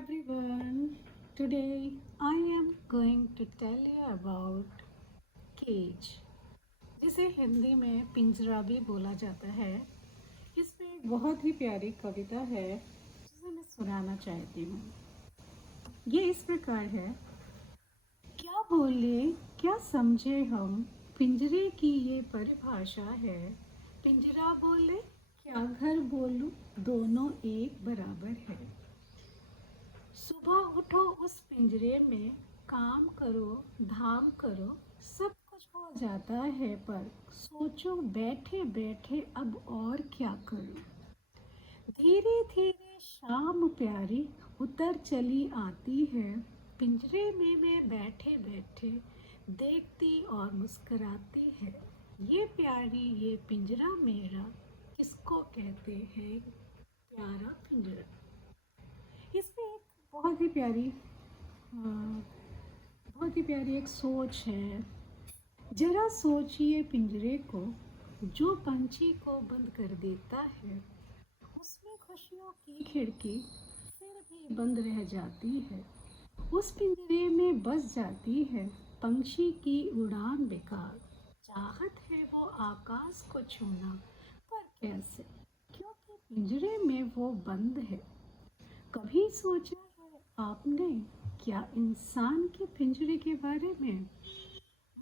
everyone. Today I am going to tell you about cage, जिसे हिंदी में पिंजरा भी बोला जाता है। इसमें एक बहुत ही प्यारी कविता है जिसे मैं सुनाना चाहती हूँ। ये इस प्रकार है। क्या बोले क्या समझे हम, पिंजरे की ये परिभाषा है। पिंजरा बोले क्या घर बोलूं, दोनों एक बराबर है। सुबह उठो उस पिंजरे में, काम करो धाम करो, सब कुछ हो जाता है, पर सोचो बैठे बैठे अब और क्या करूं। धीरे धीरे शाम प्यारी उतर चली आती है, पिंजरे में मैं बैठे बैठे देखती और मुस्कुराती है। ये प्यारी ये पिंजरा मेरा, किसको कहते हैं प्यारा पिंजरा। इसमें एक बहुत ही प्यारी एक सोच है। जरा सोचिए पिंजरे को, जो पंछी को बंद कर देता है, उसमें खुशियों की खिड़की फिर भी बंद रह जाती है। उस पिंजरे में बस जाती है पंछी की उड़ान बेकार। चाहत है वो आकाश को छूना, पर कैसे, क्योंकि पिंजरे में वो बंद है। कभी सोचा है आपने क्या इंसान के पिंजरे के बारे में?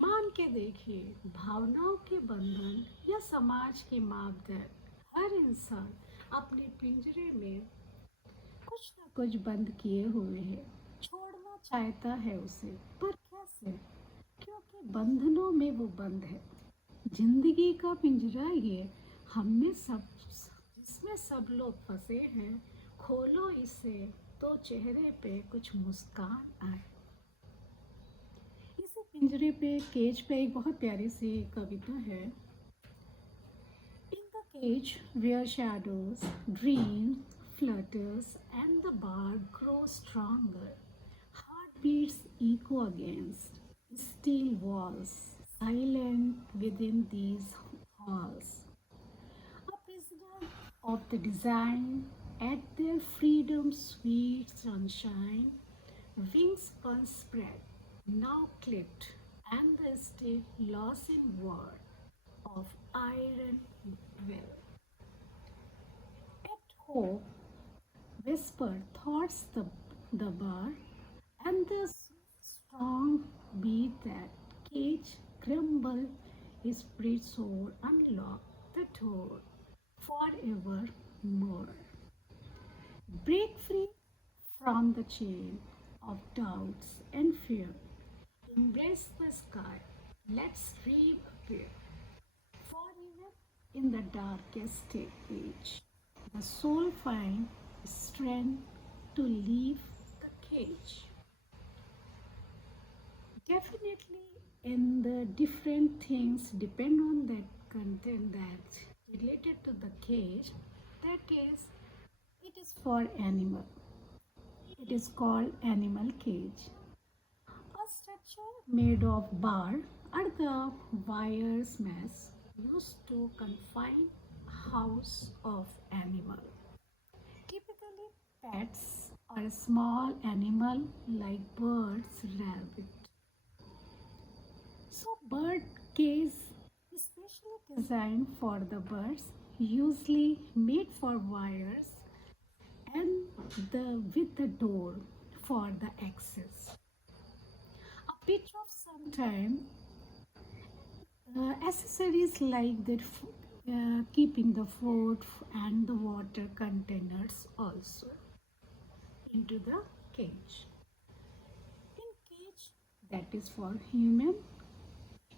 मान के देखिए, भावनाओं के बंधन या समाज के मापदंड, हर इंसान अपने पिंजरे में कुछ न कुछ बंद किए हुए है। छोड़ना चाहता है उसे, पर कैसे, क्योंकि बंधनों में वो बंद है। जिंदगी का पिंजरा ये हम में सब, जिसमें सब लोग फंसे हैं। खोलो इसे तो चेहरे पे कुछ मुस्कान आए। इसी पिंजरे पे, केज पे एक बहुत प्यारी सी कविता है। In the cage where shadows, dream, flutters and the bar grows stronger, heartbeats echo against steel walls, silent within these halls. A prisoner of the design, at their freedom's sweet sunshine, wings once spread, now clipped, and the still lost in war of iron will. At hope, whisper thoughts the bar, and the strong beat that cage crumble, his spirit soul unlock the door forevermore. Break free from the chain of doubts and fear. Embrace the sky. Let's dream appear. For even in the darkest age, the soul finds strength to leave the cage. Definitely, in the different things depend on that content that related to the cage. That is, it is for animal. It is called animal cage. A structure made of bar or the wires mesh used to confine house of animal. Typically pets or small animal like birds, rabbit. So bird cage especially designed for the birds, usually made for wires and with the door for the access. A bit of some time accessories like that, keeping the food and the water containers also into the cage. In cage, that is for human.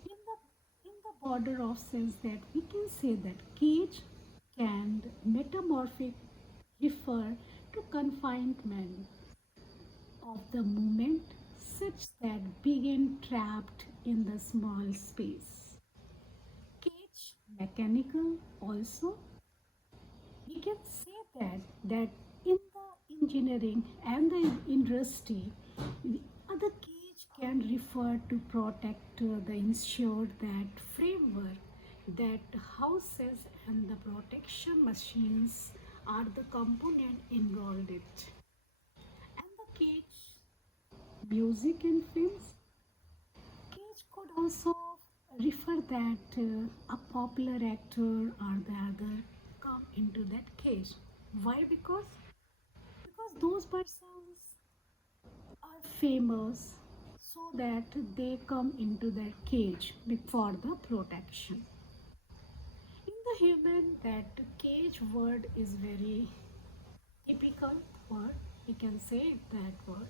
In the border of sense that we can say that cage can metamorphic refer to confinement of the movement such that begin trapped in the small space. Cage mechanical also, we can say that in the engineering and the industry, the cage can refer to protect the ensured that framework that houses and the protection machines are the component involved it. And music and films. Cage could also refer that a popular actor or the other come into that cage. Why? Because those persons are famous, so that they come into that cage for the protection. In the human, that cage word is very typical word. We can say that word.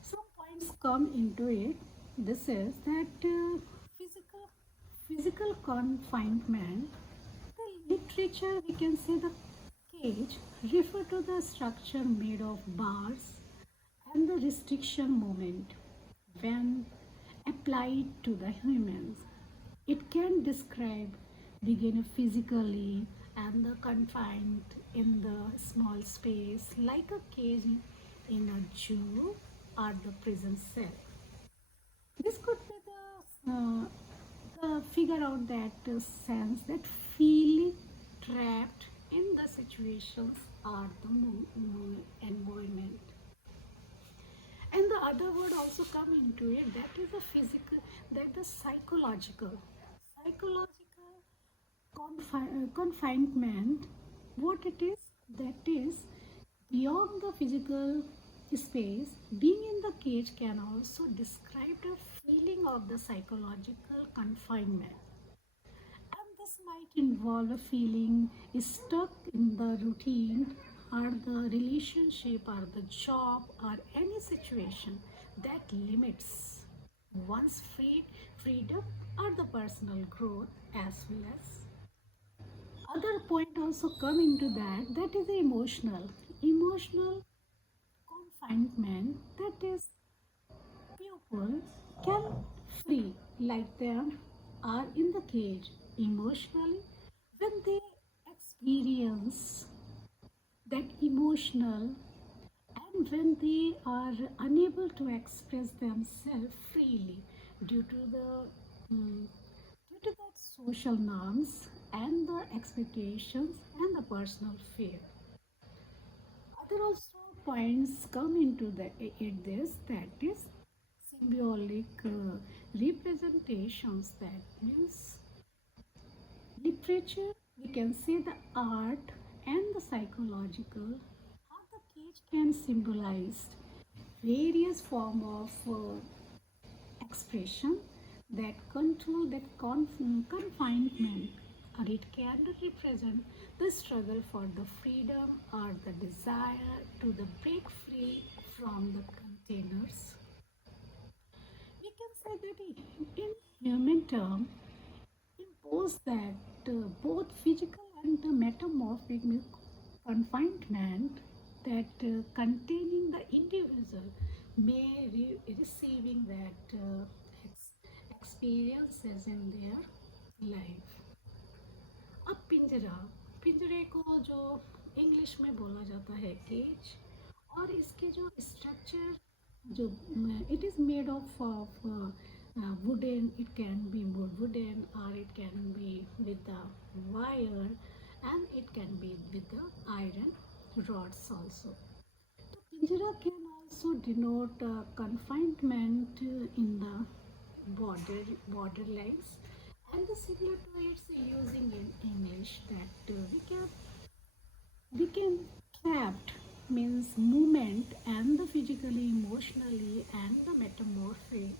Some points come into it. This is that physical confinement. The literature, we can say the cage refer to the structure made of bars and the restriction moment when applied to the humans. It can describe being physically and the confined in the small space like a cage in a zoo or the prison cell. This could be the figure out that sense that feeling trapped in the situations or the environment. And the other word also come into it, that is the physical, that the psychological confinement. What it is, that is beyond the physical space. Being in the cage can also describe the feeling of the psychological confinement, and this might involve a feeling stuck in the routine or the relationship or the job or any situation that limits one's freedom or the personal growth, as well as other point also come into that, that is the emotional confinement. That is, pupils can free like them are in the cage emotionally when they experience that emotional, and when they are unable to express themselves freely due to the due to that social norms and the expectations and the personal fear. Other also points come into this, that is symbolic representations. That means literature, we can say the art and the psychological, how the cage can symbolize various form of expression that control, that confinement, or it can represent the struggle for the freedom or the desire to the break free from the containers. We can say that in human term impose that both physical and the metamorphic confinement, that containing the individual may receiving that experiences in their life. अब पिंजरा, पिंजरे को जो English में बोला जाता है cage, और इसके जो स्ट्रक्चर, जो it is made of wooden, it can be more wooden or it can be with the wire, and it can be with the iron rods also. So pinjara can also denote confinement in the borderlines, and the similar to its using in English, that we can trapped means movement and the physically, emotionally, and the metamorphic.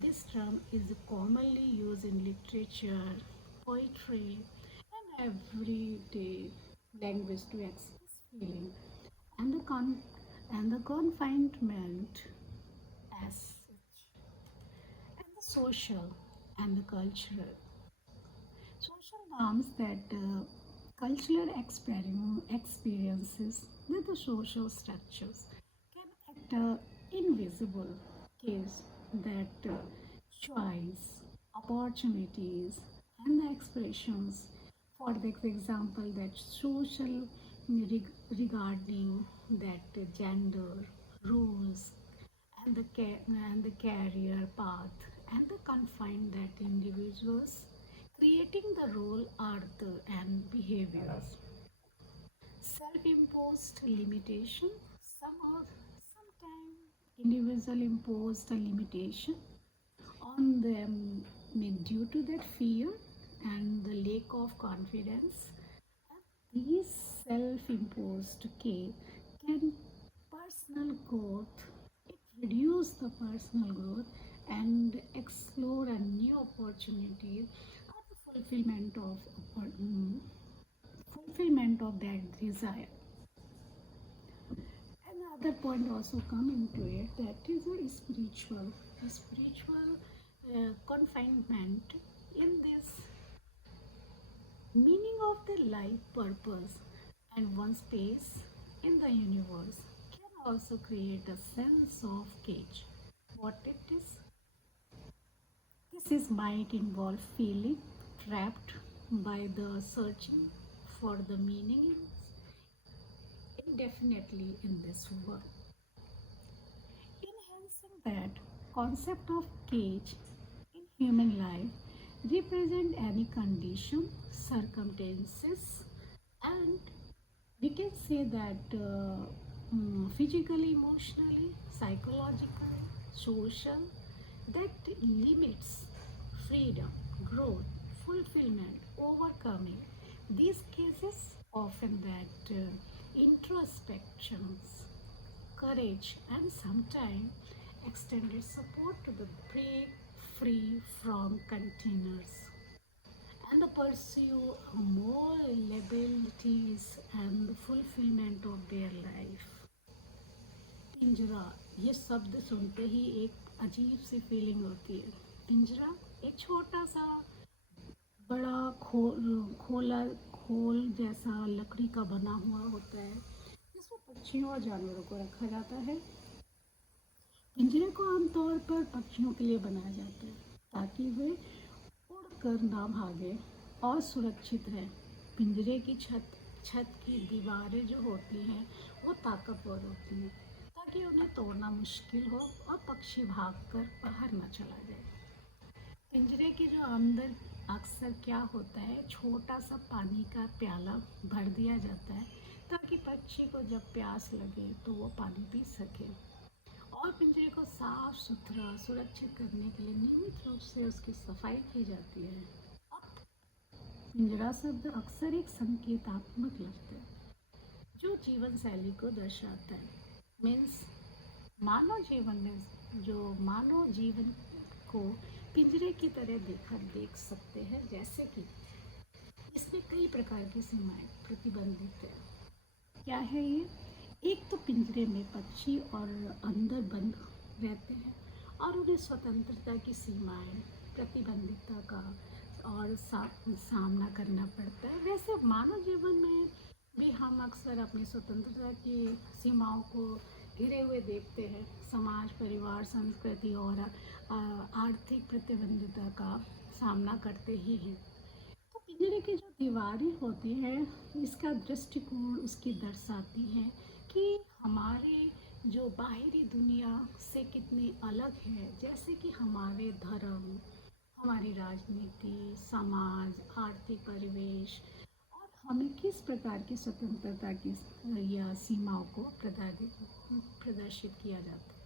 This term is commonly used in literature, poetry, and everyday language to express feeling and the confinement as such. And the social and the cultural. Social norms, that cultural experiences with the social structures can act invisible case, that choice, opportunities, and the expressions. For the example, that social regarding that gender, roles, and the career path, and the confine that individuals creating the role are the and behaviors. Self-imposed limitation, some individual imposed a limitation on them due to that fear and the lack of confidence. These self-imposed can personal growth. It reduce the personal growth and explore a new opportunity or the fulfillment of that desire. Another point also come into it, that is a spiritual confinement in this meaning of the life purpose and one's place in the universe can also create a sense of cage. What it is? This is might involve feeling trapped by the searching for the meaning indefinitely in this world. Enhancing that concept of cage in human life represent any condition, circumstances, and we can say that physically, emotionally, psychologically, social, that limits freedom, growth, fulfillment, overcoming. These cases often that introspections, courage, and sometimes extended support to the break free from containers and the pursue more abilities and the fulfillment of their life. पिंजरा, ये शब्द सुनते ही एक अजीब सी feeling होती है। पिंजरा एक छोटा सा बड़ा खोल जैसा लकड़ी का बना हुआ होता है जिसमें पक्षियों और जानवरों को रखा जाता है। पिंजरे को आमतौर पर पक्षियों के लिए बनाया जाता है ताकि वे उड़कर ना भागे और सुरक्षित रहें। पिंजरे की छत की दीवारें जो होती हैं वो ताकतवर होती हैं ताकि उन्हें तोड़ना मुश्किल हो और पक्षी भागकर बाहर ना चला जाए। पिंजरे के जो अंदर अक्सर क्या होता है, छोटा सा पानी का प्याला भर दिया जाता है ताकि पक्षी को जब प्यास लगे तो वो पानी पी सके। और पिंजरे को साफ सुथरा सुरक्षित करने के लिए नियमित रूप से उसकी सफाई की जाती है। अब पिंजरा शब्द अक्सर एक संकेतात्मक लगता है जो जीवन शैली को दर्शाता है। मीन्स मानव जीवन को पिंजरे की तरह देख सकते हैं, जैसे कि इसमें कई प्रकार की सीमाएं प्रतिबंधित है। क्या है ये? एक तो पिंजरे में पक्षी और अंदर बंद रहते हैं और उन्हें स्वतंत्रता की सीमाएं, प्रतिबंधितता का और सामना करना पड़ता है। वैसे मानव जीवन में भी हम अक्सर अपनी स्वतंत्रता की सीमाओं को घिरे हुए देखते हैं। समाज, परिवार, संस्कृति और आर्थिक प्रतिबंधितता का सामना करते ही हैं। तो पिंजरे की जो दीवारें होती हैं, इसका दृष्टिकोण उसकी दर्शाती है कि हमारे जो बाहरी दुनिया से कितनी अलग है, जैसे कि हमारे धर्म, हमारी राजनीति, समाज, आर्थिक परिवेश और हमें किस प्रकार की स्वतंत्रता की या सीमाओं को प्रदर्शित किया जाता है।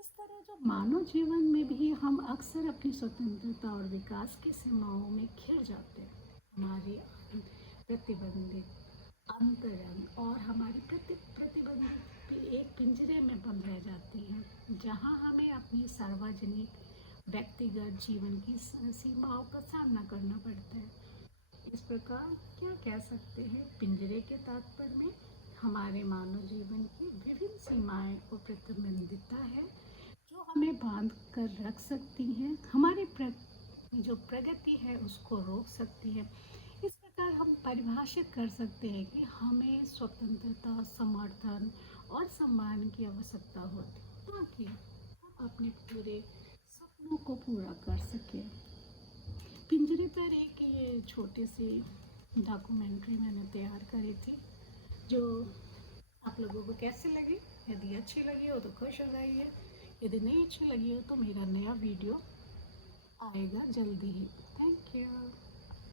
इस तरह जो मानव जीवन में भी हम अक्सर अपनी स्वतंत्रता और विकास की सीमाओं में घिर जाते हैं। हमारी प्रतिबंधित अंतरंग और हमारी प्रतिबंधित एक पिंजरे में बंद रह जाती हैं, जहां हमें अपनी सार्वजनिक व्यक्तिगत जीवन की सीमाओं का सामना करना पड़ता है। इस प्रकार क्या कह सकते हैं, पिंजरे के तात्पर्य में हमारे मानव जीवन की विभिन्न सीमाएं और प्रतिबंधितता है जो हमें बांध कर रख सकती हैं, हमारी जो प्रगति है उसको रोक सकती है। इस प्रकार हम परिभाषित कर सकते हैं कि हमें स्वतंत्रता, समर्थन और सम्मान की आवश्यकता होती ताकि हम अपने पूरे सपनों को पूरा कर सकें। पिंजरे पर एक ये छोटी सी डॉक्यूमेंट्री मैंने तैयार करी थी, जो आप लोगों को कैसे लगी? यदि अच्छी लगी हो तो खुश हो जाइए, यदि नहीं अच्छी लगी हो तो मेरा नया वीडियो आएगा जल्दी ही। Thank you.